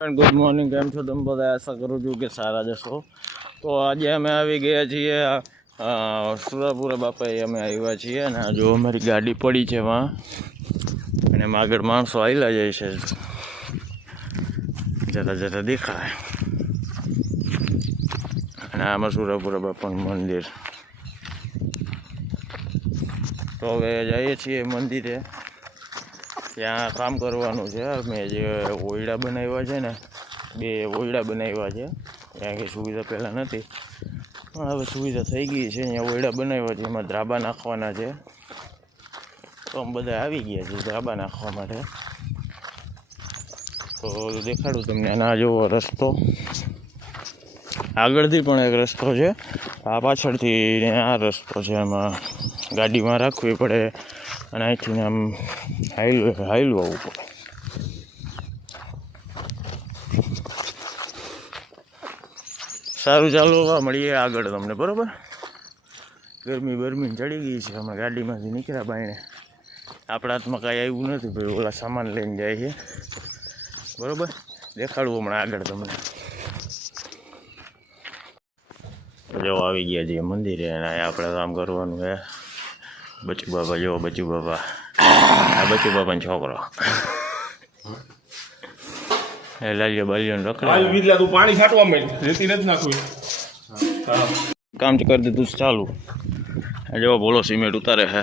Good morning, કેમ છો તમે બધા? આશા કરું છું કે સારા જશો. તો આજે અમે આવી ગયા છીએ સુરાપુરા બાપાએ અમે આવ્યા છીએ અને જો અમારી ગાડી પડી છે વાં અને એમાં આગળ માણસો આવેલા જાય છે, જરા જરા દેખાય. અને આમાં સુરાપુરા બાપાનું મંદિર. તો હવે જઈએ છીએ મંદિરે, ત્યાં કામ કરવાનું છે. મેં જે ઓયડા બનાવ્યા છે ને, 2 ઓયડા બનાવ્યા છે. ત્યાં કંઈ સુવિધા પહેલાં નથી, પણ હવે સુવિધા થઈ ગઈ છે. અહીંયા ઓયડા બનાવ્યા છે, એમાં ધ્રાબા નાખવાના છે. તો અમે બધા આવી ગયા છીએ ધ્રાબા નાખવા માટે. તો દેખાડું તમને. અને આ જોવો રસ્તો, આગળથી પણ એક રસ્તો છે, આ પાછળથી આ રસ્તો છે. એમાં ગાડીમાં રાખવી પડે અને અહીંથી આમ હાઈલું આવવું પડે. સારું, ચાલો મળીએ આગળ તમને, બરાબર? ગરમી ચડી ગઈ છે. અમે ગાડીમાંથી નીકળ્યા બાયણે. આપણા હાથમાં કાંઈ આવ્યું નથી ભાઈ, ઓલા સામાન લઈને જાય છે, બરાબર? દેખાડવું હમણાં આગળ તમને. જો આવી ગયા છીએ મંદિરે અને આપણે કામ કરવાનું છે. બચુ બાબા, જો બચુ બાબા, આ બચુ બાપાનો છોકરો. એ લાલિયો બાલિયો રખડે. તું પાણી છાંટવા માંડ, રેતી નથી નાખવી. કામ કરી દીધું ચાલુ. જો બોલો સિમેન્ટ ઉતારે છે.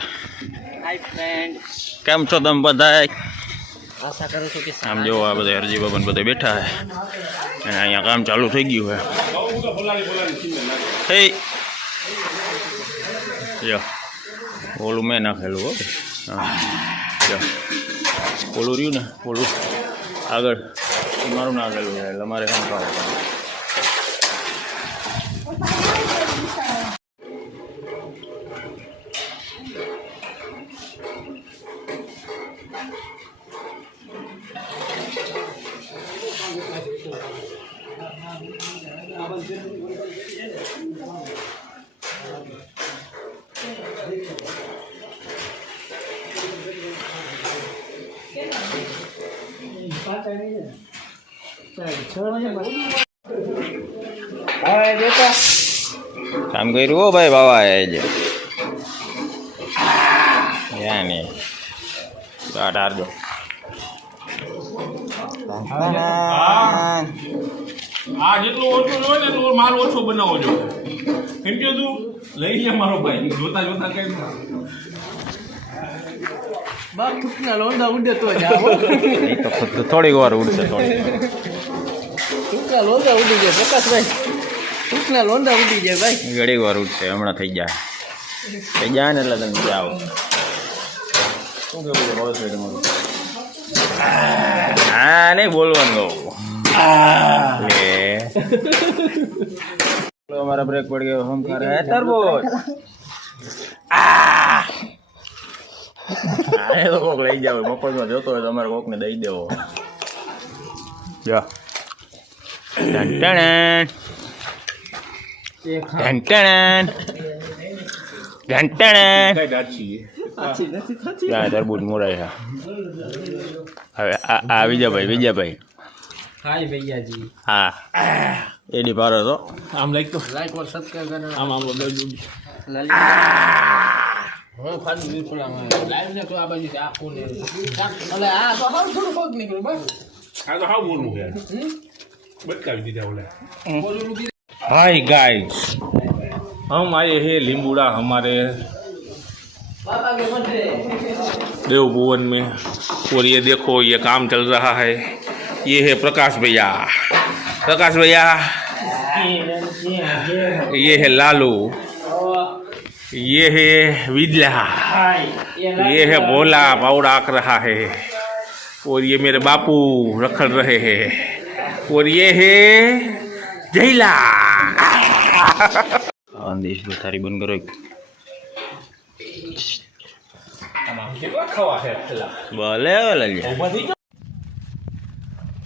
કેમ છો તમે બધા? આશા કરું છું કે આમ જો આ બધા હરજી બાબા બધા બેઠા છે અને અહીંયા કામ ચાલુ થઈ ગયું છે. જો ઓલું મેં નાખેલું હો. હા, જો ઓલું રહ્યું ને, ઓલું આગળ મારું નાખેલું છે, એટલે મારે કામ કરે. કામ કર્યું હો ભાઈ બાબા એ જ યાની ટારજો. આ જેટલું ઓછું હોય ને એટલું માલ ઓછો બનાવો જોઈએ. કેમ કે તું લઈ લે મારો ભાઈ, જોતા જોતા કઈ બાપ થૂકના લોંદા ઉડે તો જ થોડીક વાર ઉડશે. થૂકના લોંદા ઉડી જાય પ્રકાશભાઈ, થૂકના લોંદા ઉડી જાય ભાઈ. ઘણી વાર ઉડશે, હમણાં થઈ જાય ને એટલે તમે જાઓ. શું કેવું? હા, નહીં બોલવાનું. અમારા બ્રેક પડી ગયો. હમ કરે તરબૂચ. કોક લઈ જાવ, મફતમાં જોતો હોય તો અમારે કોકને દઈ દેવો. તરબૂચ મોરાય. હવે આ વિજયભાઈ હાય ભૈયાજી. હા, એડી પારો તો આમ લાઈક તો લાઈક ઓર સબસ્ક્રાઇબ કરો. આમ આમ હું ખાલી બિલકુલ આમ લાઈવ ને તો આ બાજુ આ ફોન એટલે આ તો હાવ થોડું પગ નીકળ્યું બસ. આ તો હાવ બોલવું છે, બટકાવી દીધા ઓલા. हाय गाइस, हम आए हैं लिम्बुड़ा हमारे बाबा के मंदिर देव भुवन में और ये देखो ये काम चल रहा है. ये है प्रकाश भैया, ये है लालू, ये है विजला, ये है भोला पाउडा आक रहा है और ये मेरे बापू रखड़ रहे हैं और ये है जयला. अंदेश थारी बंद करो. ભલે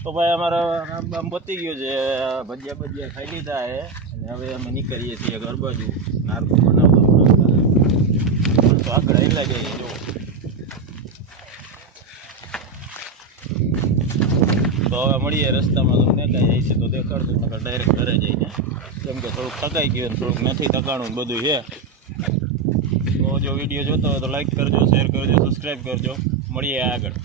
તો ભાઈ અમારા આમ પતી ગયું છે. ભજીયા ખાઈ લીધા છે અને હવે અમે નીકળીએ છીએ ઘર બાજુ. નારકો બનાવતા આગળ આવેલા જઈએ. જો તો હવે મળીએ રસ્તામાં તમને કાંઈ જાય છે તો દેખાડશું નકર ડાયરેક્ટ ઘરે જઈને કેમ કે થોડુંક થકાઈ ગયું થોડુંક નથી થકાણું બધું છે. તો જો વિડીયો જોતો હોય તો લાઈક કરજો, શેર કરજો, સબસ્ક્રાઈબ કરજો. મળીએ આગળ.